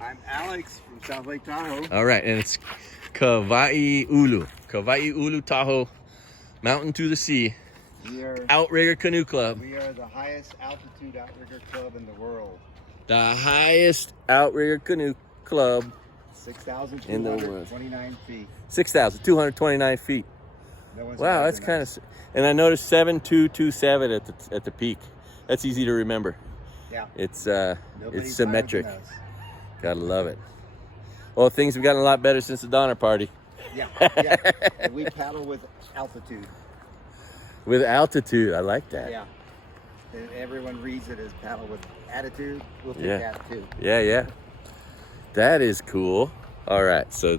I'm Alex from South Lake Tahoe. All right, and it's Kawai Ulu Tahoe, Mountain to the Sea. We are Outrigger Canoe Club. We are the highest altitude outrigger club in the world. The highest outrigger canoe club 6,229 feet. 6,229 feet. No one's Wow, higher that's than kind us. of. And I noticed 7,227 at the peak. That's easy to remember. Yeah. It's Nobody's symmetric. higher than us. Gotta love it. Well, things have gotten a lot better since the Donner Party. Yeah. And we paddle with altitude. With altitude, I like that. Yeah. And everyone reads it as paddle with attitude. We'll take Yeah. that too. Yeah. That is cool. All right, so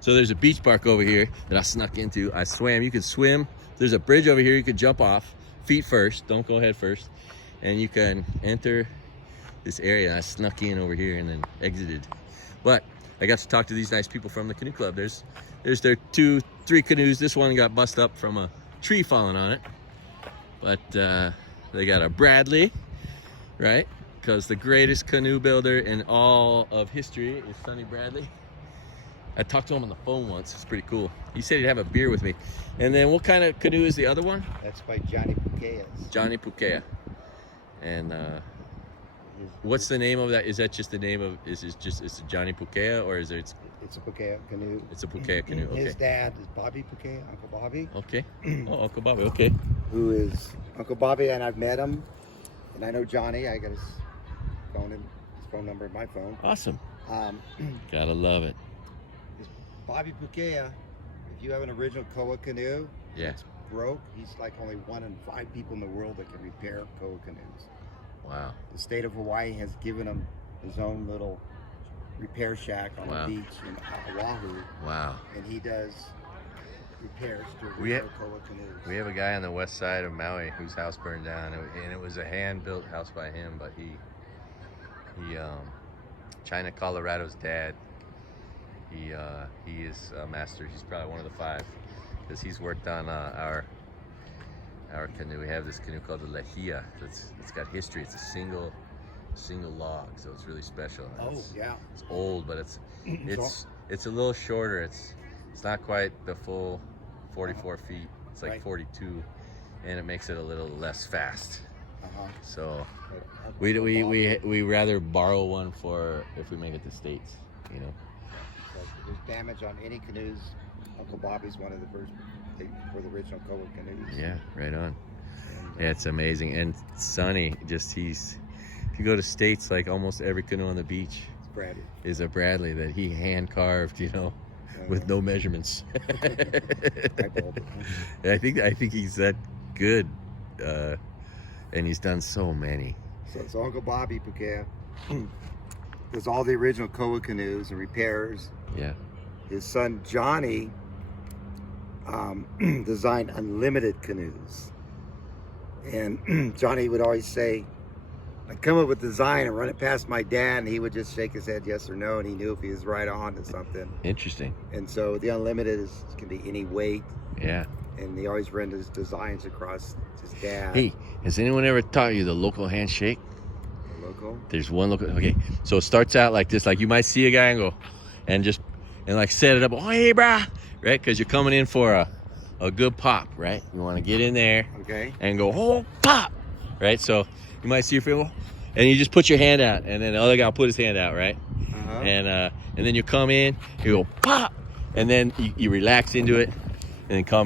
so there's a beach park over here that I snuck into. I swam. You can swim. There's a bridge over here you can jump off, feet first. Don't go head first. And you can enter this area. I snuck in over here and then exited. But I got to talk to these nice people from the canoe club. There's their 2-3 canoes. This one got bust up from a tree falling on it. But they got a Bradley, right? Because the greatest canoe builder in all of history is Sonny Bradley. I talked to him on the phone once. It's pretty cool. He said he'd have a beer with me. And then what kind of canoe is the other one? That's by Johnny Pukeas. Johnny Pukea. And what's the name of that? Is that just the name of? Is it Johnny Pukea, or is there? It's a Pukea canoe. It's a Pukea canoe. Okay. His dad is Bobby Pukea, Uncle Bobby. Okay. Oh, Uncle Bobby. Okay. Who is Uncle Bobby, and I've met him, and I know Johnny. I got his phone number in my phone. Awesome. Gotta love it. Bobby Pukea, if you have an original Koa canoe, Yeah. it's broke, he's like only 1 in 5 people in the world that can repair Koa canoes. Wow. The state of Hawaii has given him his own little repair shack on Wow. the beach in Oahu, Wow. and he does repairs to We repair Koa canoes. We have a guy on the west side of Maui whose house burned down, and it was a hand-built house by him. But he China Colorado's dad. He is a master. He's probably one of the 5 because he's worked on our canoe. We have this canoe called the Lehia. It's got history. It's a single log, so it's really special. Yeah. It's old, but it's a little shorter. It's not quite the full 44 feet. It's like Right. 42, and it makes it a little less fast. Uh-huh. So But we rather borrow one for if we make it to States, you know. if there's damage on any canoes, Uncle Bobby's one of the first for the original Koa canoes. Yeah, right on. And, Yeah, it's amazing. And Sonny, if you go to States, like almost every canoe on the beach it's Bradley. is a Bradley that he hand carved, you know, with no measurements. I built it. I think he's that good, and he's done so many. So Uncle Bobby Pukea does all the original Koa canoes and repairs. Yeah. His son Johnny designed unlimited canoes, and Johnny would always say, I'd come up with design and run it past my dad, and he would just shake his head yes or no, and he knew if he was right on to something. Interesting. And so the unlimited can be any weight, Yeah. and he always ran his designs across his dad. Hey, has anyone ever taught you the local handshake? The local. There's one local. Okay, so it starts out like this. Like you might see a guy and go, and like set it up. Oh, hey, brah, right? Because you're coming in for a good pop, right? You want to get in there, Okay. and go, oh, pop, right? So you might see your finger, and you just put your hand out, and then the other guy will put his hand out, right? Uh-huh. And then you come in, you go pop, and then you relax into it, and then come.